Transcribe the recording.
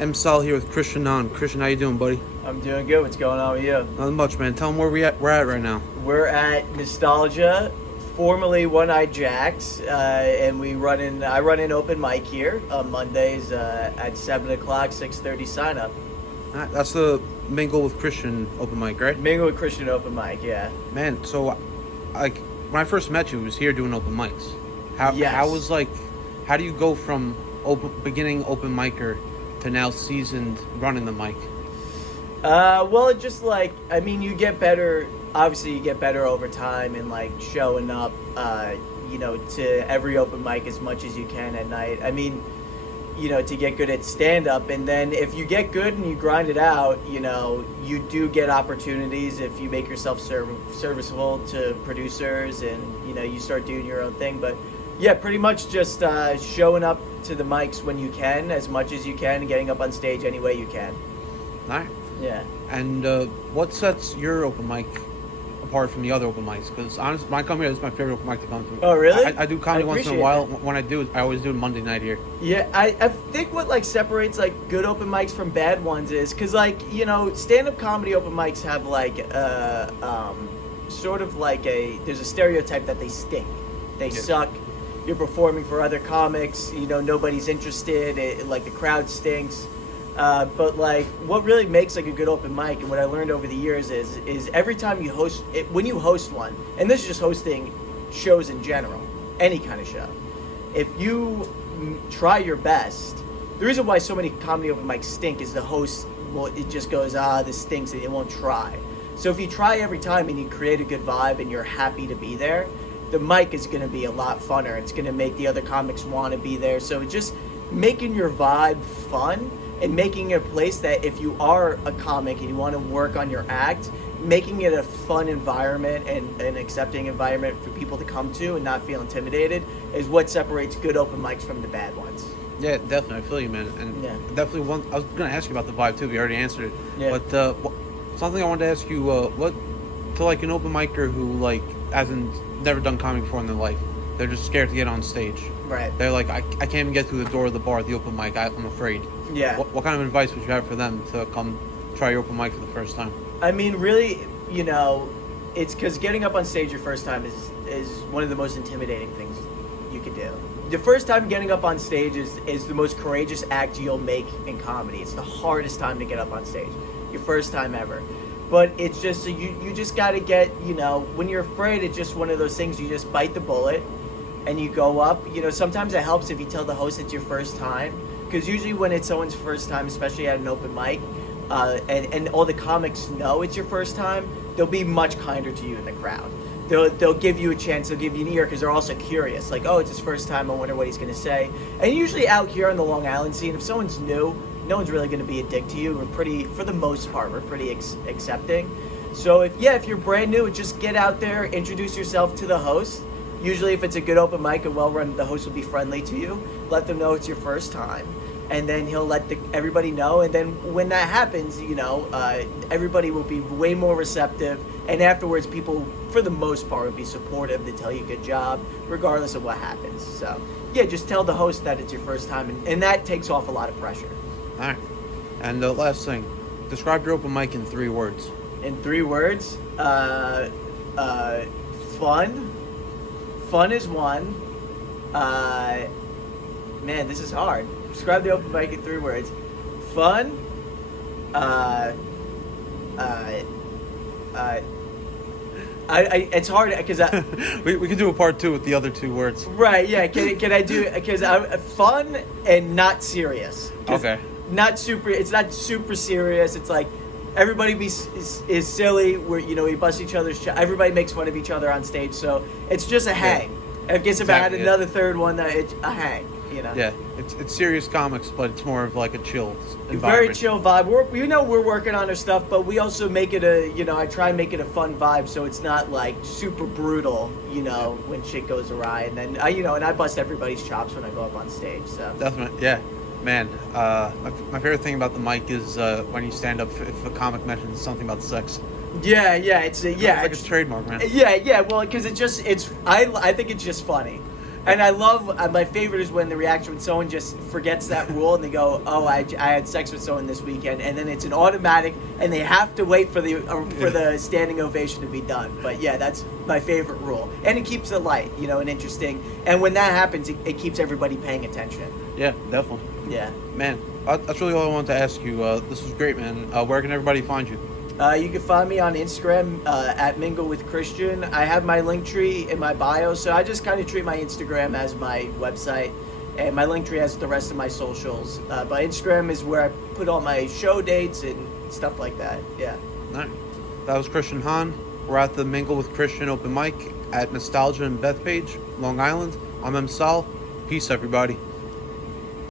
M. Sol here with Christian Hahn. Christian, how you doing, buddy? I'm doing good. What's going on with you? Not much, man. Tell them where we're at right now. We're at Nostalgia, formerly One Eyed Jacks, and I run an open mic here on Mondays at 7 o'clock, 6:30 sign up. That's the Mingle with Christian open mic, right? Mingle with Christian open mic, yeah. Man, so like when I first met you, it was here doing open mics. Yes. How do you go from beginning open micer to now seasoned running the mic? Well, it just you get better. Obviously, you get better over time and showing up, to every open mic as much as you can at night. To get good at stand-up, and then if you get good and you grind it out, you do get opportunities if you make yourself serviceable to producers and, you start doing your own thing. But yeah, pretty much just showing up to the mics when you can, as much as you can, and getting up on stage any way you can. All right. Yeah. And what sets your open mic apart from the other open mics? Because honestly, when I come here, this is my favorite open mic to come to. Oh, really? I do comedy once in a while. That. When I do it, I always do it Monday night here. Yeah, I think what separates good open mics from bad ones is because stand-up comedy open mics have there's a stereotype that they stink. They suck. You're performing for other comics. Nobody's interested. The crowd stinks. But what really makes a good open mic, and what I learned over the years is every time you host it, when you host one, and this is just hosting shows in general, any kind of show, if you try your best, the reason why so many comedy open mics stink is the host, it just goes, this stinks, and it won't try. So if you try every time and you create a good vibe and you're happy to be there, the mic is going to be a lot funner. It's going to make the other comics want to be there. So just making your vibe fun and making it a place that if you are a comic and you want to work on your act, making it a fun environment and an accepting environment for people to come to and not feel intimidated is what separates good open mics from the bad ones. Yeah, definitely. I feel you, man. And definitely I was going to ask you about the vibe, too. We already answered it. Yeah. But something I wanted to ask you, what to an open micer who, hasn't never done comedy before in their life, they're just scared to get on stage. Right. They're like, I can't even get through the door of the bar at the open mic. I'm afraid. Yeah. What kind of advice would you have for them to come try your open mic for the first time? Really, it's because getting up on stage your first time is one of the most intimidating things you could do. The first time getting up on stage is the most courageous act you'll make in comedy. It's the hardest time to get up on stage. Your first time ever. But it's just, so you just got to get, when you're afraid, it's just one of those things, you just bite the bullet and you go up. Sometimes it helps if you tell the host it's your first time. Because usually when it's someone's first time, especially at an open mic, and all the comics know it's your first time, they'll be much kinder to you in the crowd. They'll give you a chance, they'll give you an ear, because they're also curious. It's his first time, I wonder what he's going to say. And usually out here on the Long Island scene, if someone's new, no one's really going to be a dick to you. For the most part, we're pretty accepting. So if you're brand new, just get out there, introduce yourself to the host. Usually if it's a good open mic and well run, the host will be friendly to you. Let them know it's your first time. And then he'll let everybody know. And then when that happens, everybody will be way more receptive. And afterwards, people, for the most part, will be supportive. They tell you good job, regardless of what happens. So, just tell the host that it's your first time. And that takes off a lot of pressure. All right. And the last thing, describe your open mic in 3 words. In 3 words, fun. Fun is one. Man, this is hard. Describe the open mic in 3 words. Fun. It's hard because we can do a part 2 with the other 2 words. Right? Yeah. Can I do? Because fun and not serious. Okay. Not super. It's not super serious. It's everybody is silly. We bust each other's. Everybody makes fun of each other on stage. So it's just a hang. Yeah. I guess if I had another third one, that it's a hang. Yeah, it's serious comics, but it's more of a chill environment. Very chill vibe. We're working on our stuff, but we also make it I try and make it a fun vibe, so it's not super brutal, when shit goes awry. And then and I bust everybody's chops when I go up on stage. So definitely, yeah, man. My favorite thing about the mic is when you stand up, if a comic mentions something about sex. Yeah, it's it's like a trademark, man. Yeah. Well, because I think it's just funny. And I love, my favorite is when the reaction when someone just forgets that rule and they go, "Oh, I had sex with someone this weekend," and then it's an automatic, and they have to wait for the standing ovation to be done. But yeah, that's my favorite rule, and it keeps it light, and interesting. And when that happens, it keeps everybody paying attention. Yeah, definitely. Yeah, Man, that's really all I wanted to ask you. This was great, man. Where can everybody find you? You can find me on Instagram at Mingle with Christian. I have my link tree in my bio, so I just kind of treat my Instagram as my website, and my link tree has the rest of my socials. But Instagram is where I put all my show dates and stuff like that. Yeah. All right. That was Christian Hahn. We're at the Mingle with Christian open mic at Nostalgia and Bethpage, Long Island. I'm M. Sal. Peace, everybody.